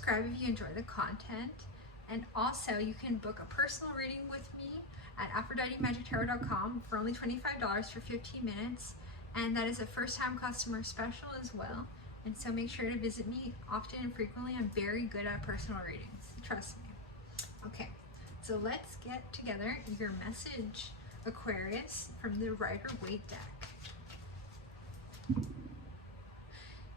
subscribe if you enjoy the content. And also, you can book a personal reading with me at AphroditeMagicTarot.com for only $25 for 15 minutes. And that is a first-time customer special as well. And so make sure to visit me often and frequently. I'm very good at personal readings. Trust me. Okay, so let's get together your message, Aquarius, from the Rider-Waite deck.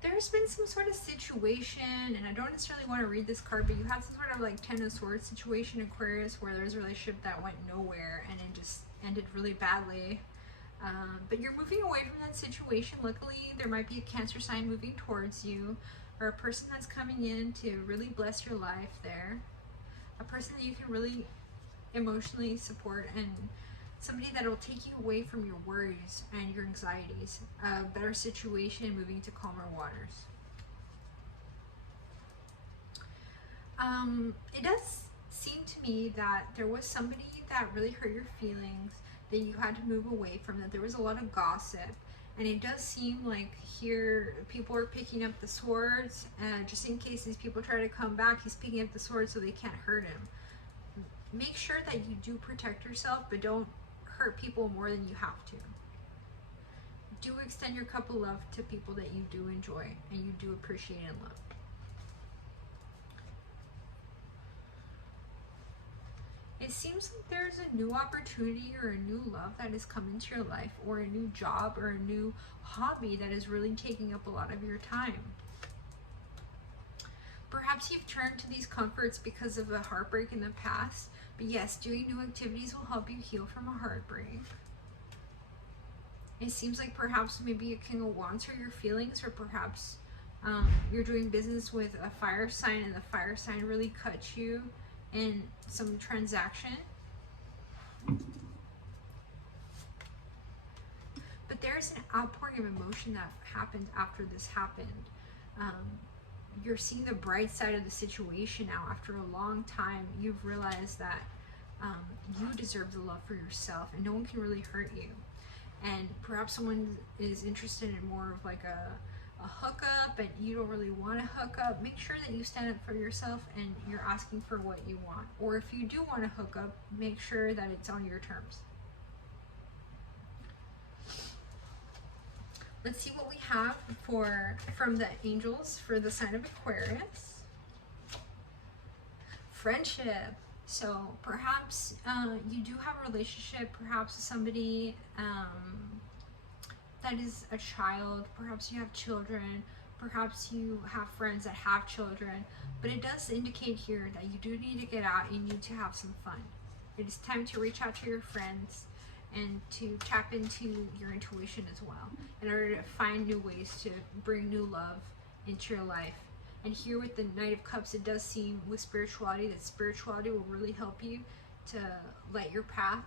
There's been some sort of situation, and I don't necessarily want to read this card, but you had some sort of like Ten of Swords situation, Aquarius, where there's a relationship that went nowhere and it just ended really badly. But you're moving away from that situation. Luckily, there might be a Cancer sign moving towards you, or a person that's coming in to really bless your life there. A person that you can really emotionally support, and somebody that will take you away from your worries and your anxieties. A better situation, moving to calmer waters. It does seem to me that there was somebody that really hurt your feelings, that you had to move away from, that there was a lot of gossip. And it does seem like here people are picking up the swords, and just in case these people try to come back, he's picking up the sword so they can't hurt him. Make sure that you do protect yourself, but don't hurt people more than you have to. Do extend your cup of love to people that you do enjoy and you do appreciate and love. It seems like there's a new opportunity or a new love that is coming to your life, or a new job or a new hobby that is really taking up a lot of your time. Perhaps you've turned to these comforts because of a heartbreak in the past, but yes, doing new activities will help you heal from a heartbreak. It seems like perhaps maybe a King of Wands hurt your feelings, or perhaps you're doing business with a fire sign and the fire sign really cut you in some transaction. But there's an outpouring of emotion that happened after this happened. You're seeing the bright side of the situation now. After a long time, you've realized that you deserve the love for yourself, and no one can really hurt you. And perhaps someone is interested in more of like a hookup, and you don't really want to hook up. Make sure that you stand up for yourself and you're asking for what you want. Or if you do want to hook up, make sure that it's on your terms. Let's see what we have from the angels for the sign of Aquarius. Friendship. So perhaps you do have a relationship, perhaps with somebody that is a child. Perhaps you have children. Perhaps you have friends that have children. But it does indicate here that you do need to get out and you need to have some fun. It is time to reach out to your friends and to tap into your intuition as well, in order to find new ways to bring new love into your life. And here with the Knight of Cups, it does seem with spirituality that spirituality will really help you to light your path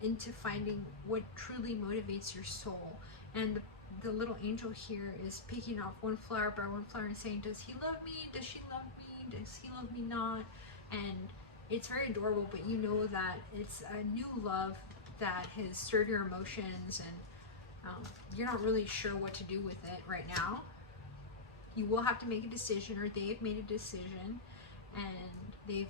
into finding what truly motivates your soul. And the little angel here is picking off one flower by one flower and saying, does he love me? Does she love me? Does he love me not? And it's very adorable, but you know that it's a new love that has stirred your emotions, and you're not really sure what to do with it right now. You will have to make a decision, or they've made a decision, and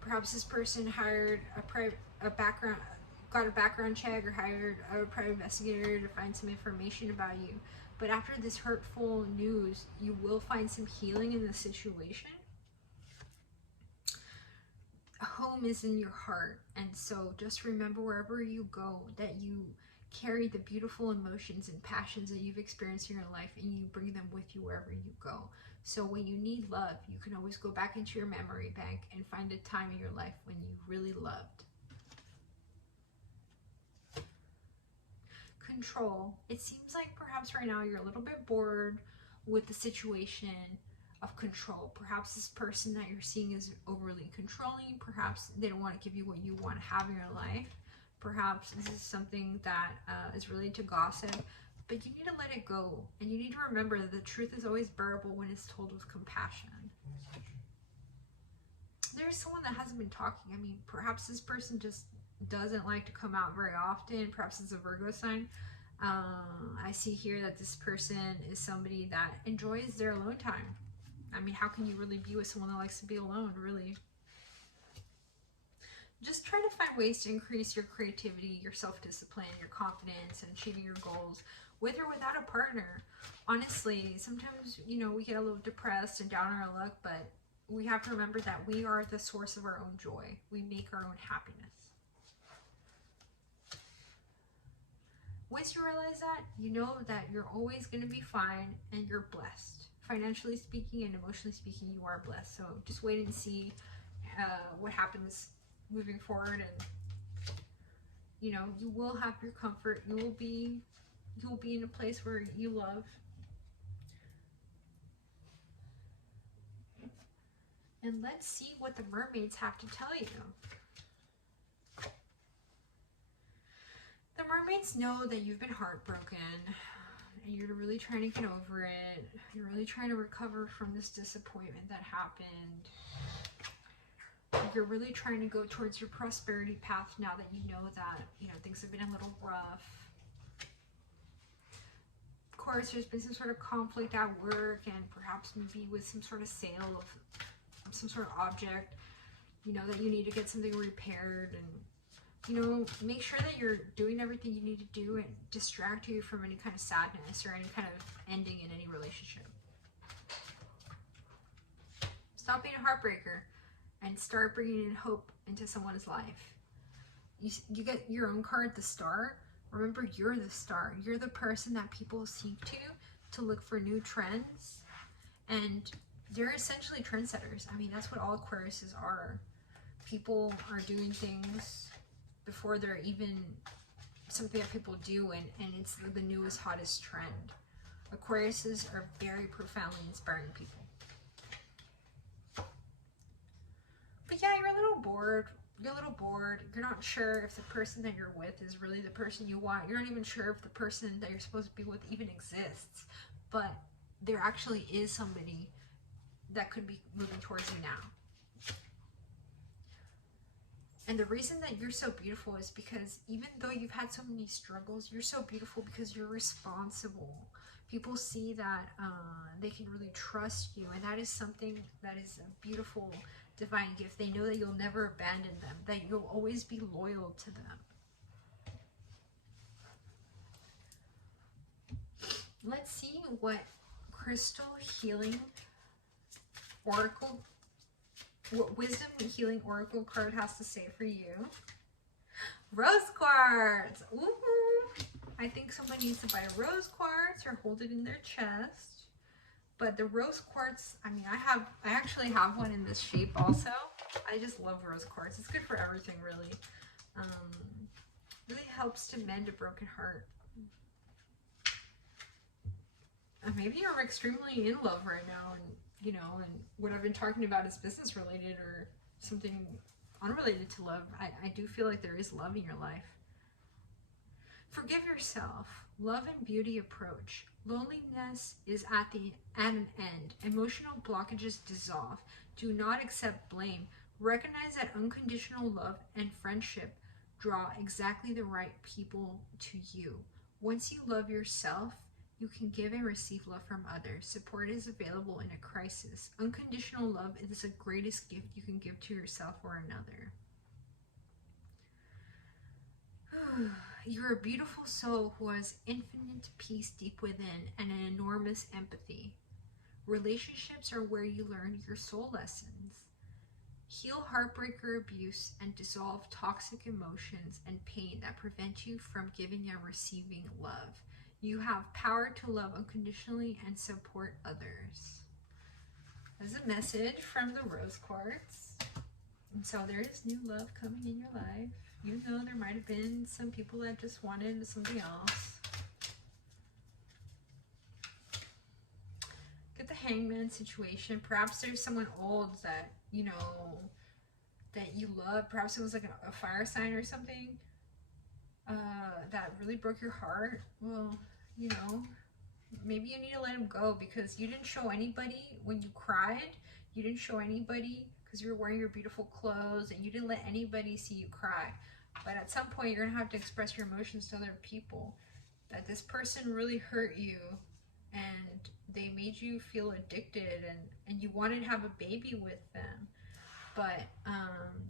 perhaps this person hired got a background check, or hired a private investigator to find some information about you. But after this hurtful news, you will find some healing in the situation. Home is in your heart, and so just remember, wherever you go, that you carry the beautiful emotions and passions that you've experienced in your life, and you bring them with you wherever you go. So when you need love, you can always go back into your memory bank and find a time in your life when you really loved. Control. It seems like perhaps right now you're a little bit bored with the situation of control. Perhaps this person that you're seeing is overly controlling. Perhaps they don't want to give you what you want to have in your life. Perhaps this is something that is related to gossip, but you need to let it go, and you need to remember that the truth is always bearable when it's told with compassion. There's someone that hasn't been talking. I mean, perhaps this person just doesn't like to come out very often. Perhaps it's a Virgo sign. I see here that this person is somebody that enjoys their alone time. I mean, how can you really be with someone that likes to be alone, really? Just try to find ways to increase your creativity, your self-discipline, your confidence, and achieving your goals with or without a partner. Honestly, sometimes, you know, we get a little depressed and down on our luck, but we have to remember that we are the source of our own joy. We make our own happiness. Once you realize that, you know that you're always going to be fine and you're blessed. Financially speaking and emotionally speaking, you are blessed. So just wait and see what happens moving forward, and you know, you will have your comfort. You will be in a place where you love. And let's see what the mermaids have to tell you. The mermaids know that you've been heartbroken and you're really trying to get over it. You're really trying to recover from this disappointment that happened. You're really trying to go towards your prosperity path now that you know that, you know, things have been a little rough. Of course, there's been some sort of conflict at work and perhaps maybe with some sort of sale of some sort of object, you know, that you need to get something repaired, and, you know, make sure that you're doing everything you need to do and distract you from any kind of sadness or any kind of ending in any relationship. Stop being a heartbreaker and start bringing in hope into someone's life. You get your own card, the Star. Remember, you're the star. You're the person that people seek to look for new trends. And they're essentially trendsetters. I mean, that's what all Aquariuses are. People are doing things before they're even something that people do, and it's the newest, hottest trend. Aquariuses are very profoundly inspiring people. But yeah, you're a little bored. You're a little bored. You're not sure if the person that you're with is really the person you want. You're not even sure if the person that you're supposed to be with even exists. But there actually is somebody that could be moving towards you now. And the reason that you're so beautiful is because even though you've had so many struggles, you're so beautiful because you're responsible. People see that they can really trust you, and that is something that is a beautiful divine gift. They know that you'll never abandon them, that you'll always be loyal to them. Let's see what Crystal Healing Oracle, what Wisdom Healing Oracle card has to say for you. Rose quartz. Ooh. I think someone needs to buy a rose quartz or hold it in their chest. But the rose quartz, I mean, I actually have one in this shape also. I just love rose quartz. It's good for everything, really. Really helps to mend a broken heart. Maybe you're extremely in love right now, and you know, and what I've been talking about is business related or something unrelated to love. I do feel like there is love in your life. Forgive yourself. Love and beauty approach. Loneliness is at an end. Emotional blockages dissolve. Do not accept blame. Recognize that unconditional love and friendship draw exactly the right people to you. Once you love yourself, you can give and receive love from others. Support is available in a crisis. Unconditional love is the greatest gift you can give to yourself or another. You're a beautiful soul who has infinite peace deep within and an enormous empathy. Relationships are where you learn your soul lessons. Heal heartbreak or abuse and dissolve toxic emotions and pain that prevent you from giving and receiving love. You have power to love unconditionally and support others. There's a message from the rose quartz. And so there is new love coming in your life. Even though there might have been some people that just wanted something else. Get the Hangman situation. Perhaps there's someone old that, you know, that you love. Perhaps it was like a fire sign or something that really broke your heart. Well, you know, maybe you need to let him go because you didn't show anybody when you cried. You didn't show anybody because you were wearing your beautiful clothes, and you didn't let anybody see you cry. But at some point, you're going to have to express your emotions to other people. That this person really hurt you, and they made you feel addicted, and you wanted to have a baby with them. But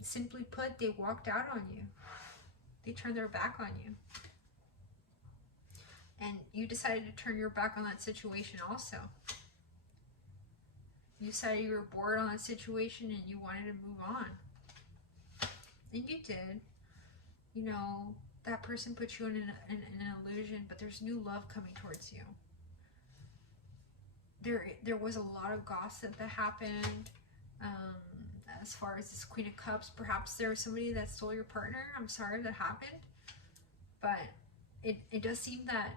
simply put, they walked out on you. They turned their back on you. And you decided to turn your back on that situation also. You decided you were bored on that situation and you wanted to move on. And you did. You know, that person put you in an illusion, but there's new love coming towards you. There was a lot of gossip that happened. As far as this Queen of Cups, perhaps there was somebody that stole your partner. I'm sorry that happened. But it does seem that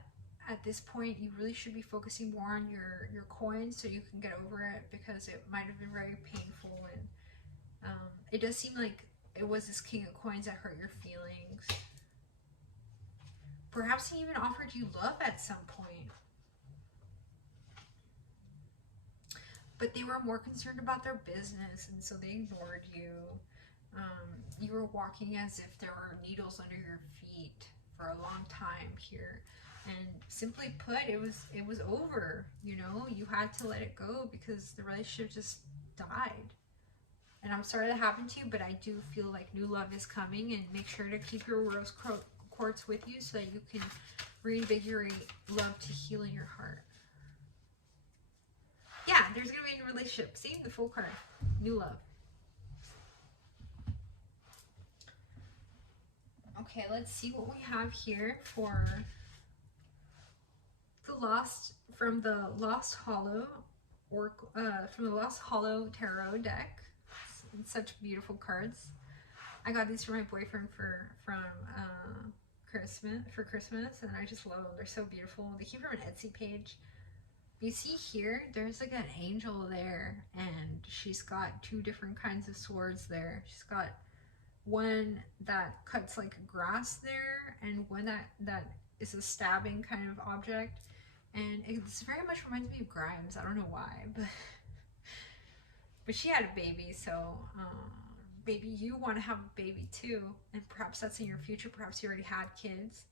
at this point you really should be focusing more on your coins so you can get over it, because it might have been very painful. And it does seem like it was this King of Coins that hurt your feelings. Perhaps he even offered you love at some point. But they were more concerned about their business, and so they ignored you. You were walking as if there were needles under your feet for a long time here. And simply put, it was over. You know, you had to let it go because the relationship just died. And I'm sorry that happened to you, but I do feel like new love is coming, and make sure to keep your rose quartz with you so that you can reinvigorate love to heal in your heart. Yeah, there's going to be a new relationship. See, the Fool card. New love. Okay, let's see what we have here for the Lost, from the Lost Hollow, or from the Lost Hollow Tarot deck. Such beautiful cards. I got these for my boyfriend for Christmas, and I just love them. They're so beautiful. They came from an Etsy page. You see here, there's like an angel there, and she's got two different kinds of swords there. She's got one that cuts like grass there, and one that is a stabbing kind of object. And it's very much reminds me of Grimes. I don't know why, but she had a baby, so maybe you want to have a baby too, and perhaps that's in your future. Perhaps you already had kids.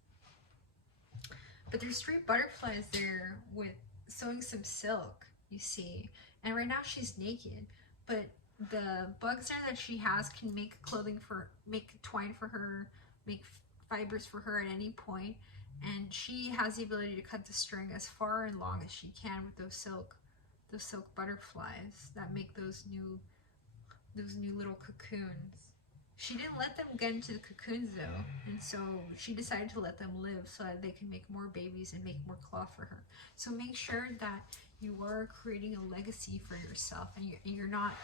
But there's 3 butterflies there with sewing some silk, you see. And right now she's naked, but the bugs there that she has can make clothing make twine for her, make fibers for her at any point. And she has the ability to cut the string as far and long as she can with those silk butterflies that make those new little cocoons. She didn't let them get into the cocoons though, and so she decided to let them live so that they can make more babies and make more cloth for her. So make sure that you are creating a legacy for yourself, and you're not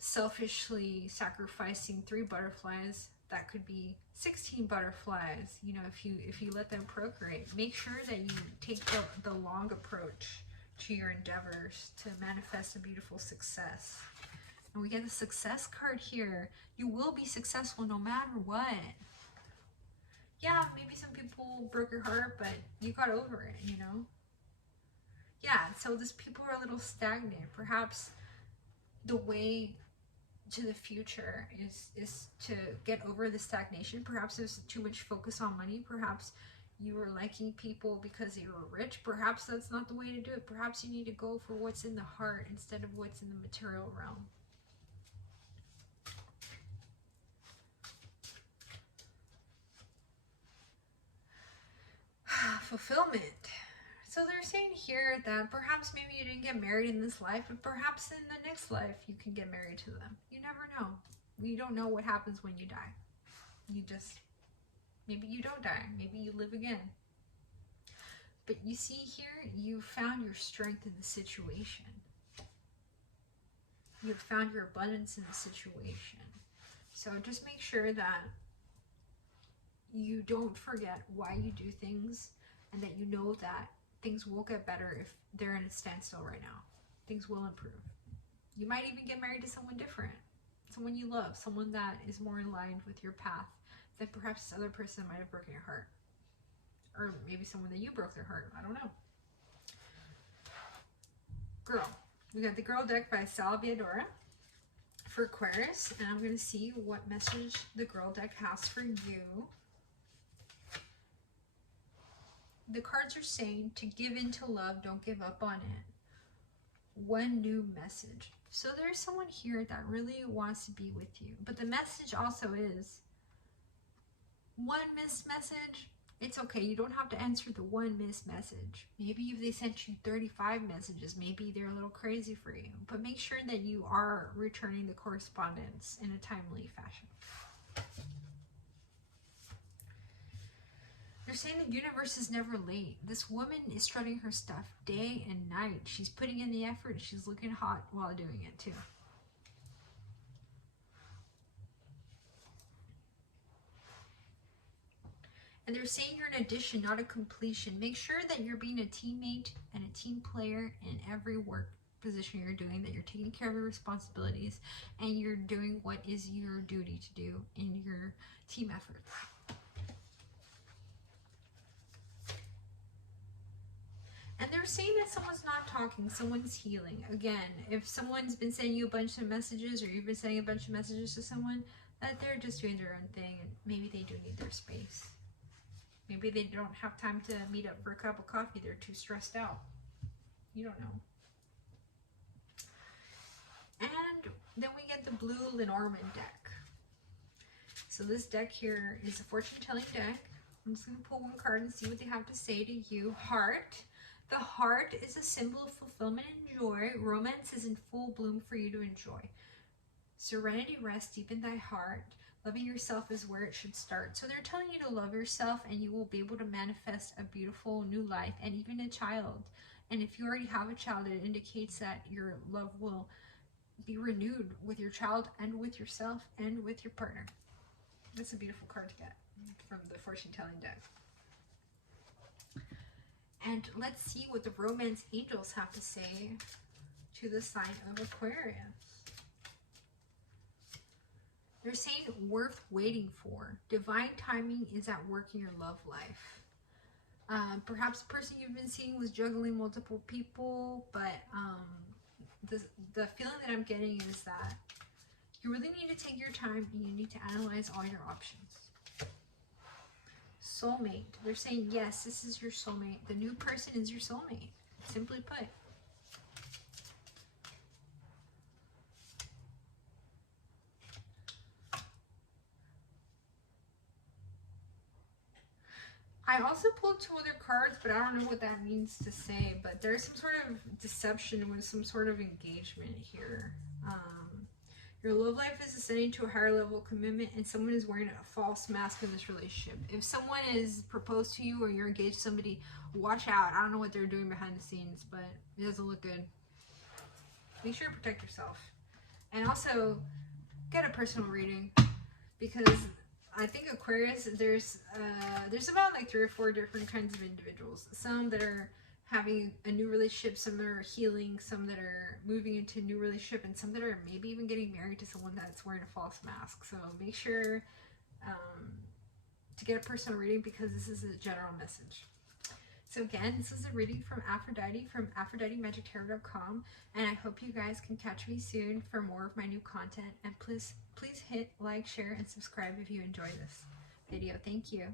selfishly sacrificing 3 butterflies. That could be 16 butterflies, you know, if you let them procreate. Make sure that you take the long approach to your endeavors to manifest a beautiful success. And we get the success card here. You will be successful no matter what. Yeah, maybe some people broke your heart, but you got over it, you know? Yeah, so these people are a little stagnant. Perhaps the way to the future is to get over the stagnation. Perhaps there's too much focus on money. Perhaps you were liking people because they were rich. Perhaps that's not the way to do it. Perhaps you need to go for what's in the heart instead of what's in the material realm. Fulfillment. So they're saying here that perhaps maybe you didn't get married in this life, but perhaps in the next life you can get married to them. You never know. You don't know what happens when you die. Maybe you don't die. Maybe you live again. But you see here, you found your strength in the situation. You found your abundance in the situation. So just make sure that you don't forget why you do things, and that you know that things will get better if they're in a standstill right now. Things will improve. You might even get married to someone different, someone you love, someone that is more in line with your path than perhaps this other person might have broken your heart. Or maybe someone that you broke their heart. I don't know. Girl. We got the Girl deck by Biadora for Aquarius, and I'm going to see what message the Girl deck has for you. the cards are saying to give into love, don't give up on it. One new message. So there's someone here that really wants to be with you. But the message also is one missed message. It's okay. You don't have to answer the one missed message. Maybe if they sent you 35 messages, maybe they're a little crazy for you. But make sure that you are returning the correspondence in a timely fashion. They're saying the universe is never late. This woman is strutting her stuff day and night. She's putting in the effort. She's looking hot while doing it too. And they're saying you're an addition, not a completion. Make sure that you're being a teammate and a team player in every work position you're doing, that you're taking care of your responsibilities and you're doing what is your duty to do in your team efforts. And they're saying that someone's not talking, someone's healing. Again, if someone's been sending you a bunch of messages, or you've been sending a bunch of messages to someone, that they're just doing their own thing, and maybe they do need their space. Maybe they don't have time to meet up for a cup of coffee. They're too stressed out. You don't know. And then we get the blue Lenormand deck. So this deck here is a fortune-telling deck. I'm just going to pull one card and see what they have to say to you. Heart. The heart is a symbol of fulfillment and joy. Romance is in full bloom for you to enjoy. Serenity rests deep in thy heart. Loving yourself is where it should start. So they're telling you to love yourself, and you will be able to manifest a beautiful new life and even a child. And if you already have a child, it indicates that your love will be renewed with your child and with yourself and with your partner. That's a beautiful card to get from the fortune-telling deck. And let's see what the romance angels have to say to the sign of Aquarius. They're saying worth waiting for. Divine timing is at work in your love life. Perhaps the person you've been seeing was juggling multiple people, but the feeling that I'm getting is that you really need to take your time and you need to analyze all your options. Soulmate. They're saying, yes, this is your soulmate. The new person is your soulmate. Simply put. I also pulled two other cards, but I don't know what that means to say. But there's some sort of deception with some sort of engagement here. Your love life is ascending to a higher level of commitment, and someone is wearing a false mask in this relationship. If someone is proposed to you or you're engaged to somebody, watch out. I don't know what they're doing behind the scenes, but it doesn't look good. Make sure to protect yourself. And also, get a personal reading, because I think Aquarius, there's about like 3 or 4 different kinds of individuals. Some that are having a new relationship, some that are healing, some that are moving into a new relationship, and some that are maybe even getting married to someone that's wearing a false mask. So make sure to get a personal reading, because this is a general message. So again, this is a reading from Aphrodite from AphroditeMagicTarot.com, and I hope you guys can catch me soon for more of my new content. And please hit like, share, and subscribe if you enjoy this video. Thank you.